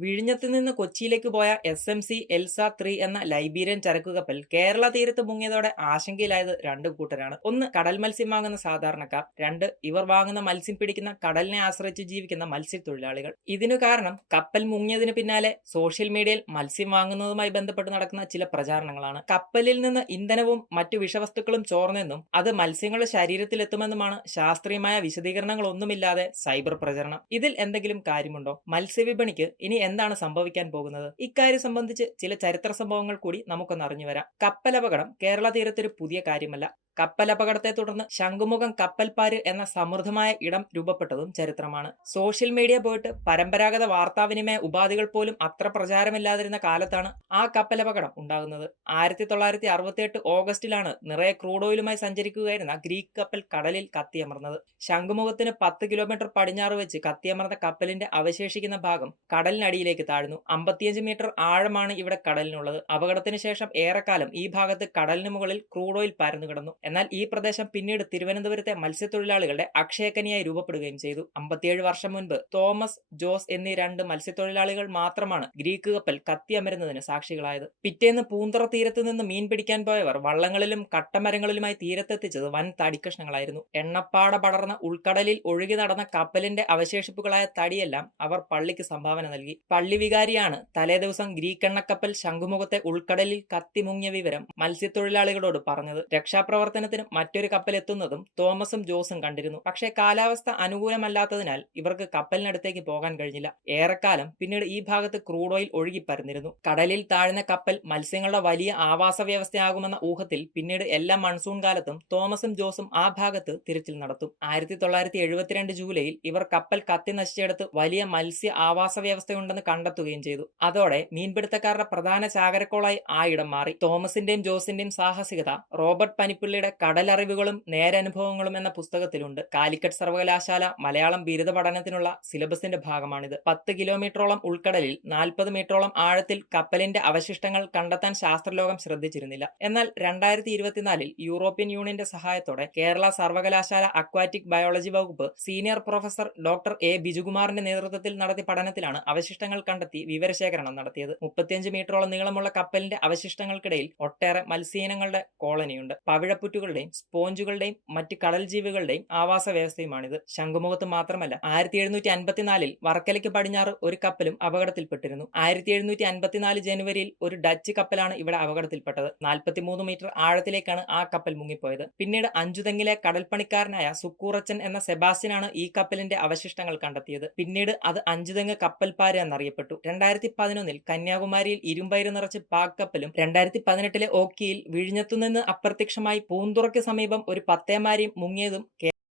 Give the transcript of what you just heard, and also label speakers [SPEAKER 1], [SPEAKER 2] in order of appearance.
[SPEAKER 1] വിഴിഞ്ഞത്ത് നിന്ന് കൊച്ചിയിലേക്ക് പോയ S M C Elsa three എന്ന ലൈബീരിയൻ ചരക്കുകപ്പൽ കേരള തീരത്ത് മുങ്ങിയതോടെ ആശങ്കയിലായത് രണ്ട് കൂട്ടരാണ്. ഒന്ന് കടൽ മത്സ്യം വാങ്ങുന്ന സാധാരണക്കാർ രണ്ട് ഇവർ വാങ്ങുന്ന മത്സ്യം പിടിക്കുന്ന കടലിനെ ആശ്രയിച്ച് ജീവിക്കുന്ന മത്സ്യത്തൊഴിലാളികൾ. ഇതിനു കാരണം കപ്പൽ മുങ്ങിയതിന് പിന്നാലെ സോഷ്യൽ മീഡിയയിൽ മത്സ്യം വാങ്ങുന്നതുമായി ബന്ധപ്പെട്ട് നടക്കുന്ന ചില പ്രചാരണങ്ങളാണ്. കപ്പലിൽ നിന്ന് ഇന്ധനവും മറ്റു വിഷവസ്തുക്കളും ചോർന്നെന്നും അത് മത്സ്യങ്ങളുടെ ശരീരത്തിലെത്തുമെന്നുമാണ് ശാസ്ത്രീയമായ വിശദീകരണങ്ങളൊന്നുമില്ലാതെ സൈബർ പ്രചരണം. ഇതിൽ എന്തെങ്കിലും കാര്യമുണ്ടോ? മത്സ്യവിപണിക്ക് ഇനി എന്താണ് സംഭവിക്കാൻ പോകുന്നത്? ഇക്കാര്യം സംബന്ധിച്ച് ചില ചരിത്ര സംഭവങ്ങൾ കൂടി നമുക്കൊന്ന് അറിഞ്ഞു വരാം കപ്പലപകടം കേരള തീരത്തൊരു പുതിയ കാര്യമല്ല. കപ്പലപകടത്തെ തുടർന്ന് ശംഖുമുഖം കപ്പൽപ്പാര് എന്ന സമൃദ്ധമായ ഇടം രൂപപ്പെട്ടതും ചരിത്രമാണ്. സോഷ്യൽ മീഡിയ പോയിട്ട് പരമ്പരാഗത വാർത്താവിനിമയ ഉപാധികൾ പോലും അത്ര പ്രചാരമില്ലാതിരുന്ന കാലത്താണ് ആ കപ്പലപകടം ഉണ്ടാകുന്നത്. ആയിരത്തി തൊള്ളായിരത്തി അറുപത്തിയെട്ട് ഓഗസ്റ്റിലാണ് നിറയെ ക്രൂഡ് ഓയിലുമായി സഞ്ചരിക്കുകയായിരുന്ന ഗ്രീക്ക് കപ്പൽ കടലിൽ കത്തിയമർന്നത്. ശംഖുമുഖത്തിന് പത്ത് കിലോമീറ്റർ പടിഞ്ഞാറ് വെച്ച് കത്തിയമർന്ന കപ്പലിന്റെ അവശേഷിക്കുന്ന ഭാഗം കടലിനടിയിലേക്ക് താഴ്ന്നു. അമ്പത്തിയഞ്ച് മീറ്റർ ആഴമാണ് ഇവിടെ കടലിനുള്ളത്. അപകടത്തിന് ശേഷം ഏറെക്കാലം ഈ ഭാഗത്ത് കടലിന് മുകളിൽ ക്രൂഡ് ഓയിൽ പരന്നു കിടന്നു എന്നാൽ ഈ പ്രദേശം പിന്നീട് തിരുവനന്തപുരത്തെ മത്സ്യത്തൊഴിലാളികളുടെ അക്ഷയക്കനിയായി രൂപപ്പെടുകയും ചെയ്തു. അമ്പത്തിയേഴ് വർഷം മുൻപ് തോമസ് ജോസ് എന്നീ രണ്ട് മത്സ്യത്തൊഴിലാളികൾ മാത്രമാണ് ഗ്രീക്ക് കപ്പൽ കത്തിയമരുന്നതിന് സാക്ഷികളായത്. പിറ്റേന്ന് പൂന്തറ തീരത്ത് നിന്ന് മീൻ പിടിക്കാൻ പോയവർ വള്ളങ്ങളിലും കട്ടമരങ്ങളിലുമായി തീരത്തെത്തിച്ചത് വൻ തടിക്കഷ്ണങ്ങളായിരുന്നു. എണ്ണപ്പാട പടർന്ന ഉൾക്കടലിൽ ഒഴുകി നടന്ന കപ്പലിന്റെ അവശേഷിപ്പുകളായ തടിയെല്ലാം അവർ പള്ളിക്ക് സംഭാവന നൽകി. പള്ളി വികാരിയാണ് തലേദിവസം ഗ്രീക്ക് എണ്ണക്കപ്പൽ ശംഖുമുഖത്തെ ഉൾക്കടലിൽ കത്തിമുങ്ങിയ വിവരം മത്സ്യത്തൊഴിലാളികളോട് പറഞ്ഞത്. രക്ഷാപ്രവർത്തനത്തിന് മറ്റൊരു കപ്പൽ എത്തുന്നതും തോമസും ജോസും കണ്ടിരുന്നു. പക്ഷേ കാലാവസ്ഥ അനുകൂലമല്ലാത്തതിനാൽ ഇവർക്ക് കപ്പലിനടുത്തേക്ക് പോകാൻ കഴിഞ്ഞില്ല. ഏറെക്കാലം പിന്നീട് ഈ ഭാഗത്ത് ക്രൂഡ് ഓയിൽ ഒഴുകിപ്പരന്നിരുന്നു. കടലിൽ താഴ്ന്ന കപ്പൽ മത്സ്യങ്ങളുടെ വലിയ ആവാസ വ്യവസ്ഥയാകുമെന്ന ഊഹത്തിൽ പിന്നീട് എല്ലാ മൺസൂൺ കാലത്തും തോമസും ജോസും ആ ഭാഗത്ത് തിരച്ചിൽ നടത്തും. ആയിരത്തി തൊള്ളായിരത്തി എഴുപത്തിരണ്ട് ജൂലൈയിൽ ഇവർ കപ്പൽ കത്തി നശിച്ചെടുത്ത് വലിയ മത്സ്യ ആവാസ വ്യവസ്ഥയുണ്ടെന്ന് കണ്ടെത്തുകയും ചെയ്തു. അതോടെ മീൻപിടുത്തക്കാരുടെ പ്രധാന ചാകരക്കോളായി ആ ഇടം മാറി. തോമസിന്റെയും ജോസിന്റെയും സാഹസികത റോബർട്ട് പനിപ്പിള്ളിയുടെ കടലറിവുകളും നേരനുഭവങ്ങളും എന്ന പുസ്തകത്തിലുണ്ട്. കാലിക്കറ്റ് സർവകലാശാല മലയാളം ബിരുദ പഠനത്തിനുള്ള സിലബസിന്റെ ഭാഗമാണിത്. പത്ത് കിലോമീറ്ററോളം ഉൾക്കടലിൽ നാൽപ്പത് മീറ്ററോളം ആഴത്തിൽ കപ്പലിന്റെ അവശിഷ്ടങ്ങൾ കണ്ടെത്താൻ ശാസ്ത്രലോകം ശ്രദ്ധിച്ചിരുന്നില്ല. എന്നാൽ രണ്ടായിരത്തി ഇരുപത്തിനാലിൽ യൂറോപ്യൻ യൂണിയന്റെ സഹായത്തോടെ കേരള സർവകലാശാല അക്വാറ്റിക് ബയോളജി വകുപ്പ് സീനിയർ പ്രൊഫസർ ഡോക്ടർ എ ബിജുകുമാറിന്റെ നേതൃത്വത്തിൽ നടത്തിയ പഠനത്തിലാണ് അവശിഷ്ടങ്ങൾ കണ്ടെത്തി വിവരശേഖരണം നടത്തിയത്. മുപ്പത്തിയഞ്ച് മീറ്ററോളം നീളമുള്ള കപ്പലിന്റെ അവശിഷ്ടങ്ങൾക്കിടയിൽ ഒട്ടേറെ മത്സ്യയിനങ്ങളുടെ കോളനിയുണ്ട്. പവിഴപ്പുറ്റുകളുടെയും സ്പോഞ്ചുകളുടെയും മറ്റ് കടൽ ജീവികളുടെയും ആവാസ വ്യവസ്ഥയുമാണിത്. ശംഖുമുഖത്ത് മാത്രമല്ല ആയിരത്തി എഴുന്നൂറ്റി അൻപത്തിനാലിൽ വർക്കലയ്ക്ക് പടിഞ്ഞാറ് ഒരു കപ്പലും അപകടത്തിൽപ്പെട്ടിരുന്നു. ആയിരത്തി എഴുന്നൂറ്റി അൻപത്തിനാല് ജനുവരിയിൽ ഒരു ഡച്ച് കപ്പലാണ് ഇവിടെ അപകടത്തിൽപ്പെട്ടത്. നാൽപ്പത്തിമൂന്ന് മീറ്റർ ആഴത്തിലേക്കാണ് ആ കപ്പൽ മുങ്ങിപ്പോയത്. പിന്നീട് അഞ്ചുതെങ്ങിലെ കടൽപ്പണിക്കാരനായ സുക്കൂറച്ചൻ എന്ന സെബാസ്റ്റ്യനാണ് ഈ കപ്പലിന്റെ അവശിഷ്ടങ്ങൾ കണ്ടെത്തിയത്. പിന്നീട് അത് അഞ്ചുതെങ്ങ് കപ്പൽപ്പാര എന്നറിയപ്പെട്ടു. രണ്ടായിരത്തി പതിനൊന്നിൽ കന്യാകുമാരിയിൽ ഇരുമ്പയിര് നിറച്ച് പാക് കപ്പലും രണ്ടായിരത്തി പതിനെട്ടിലെ ഓക്കിയിൽ വിഴിഞ്ഞത്തുനിന്ന് അപ്രത്യക്ഷമായി പൂന്തുറയ്ക്ക് സമീപം ഒരു പത്തേമാരിയും മുങ്ങിയതും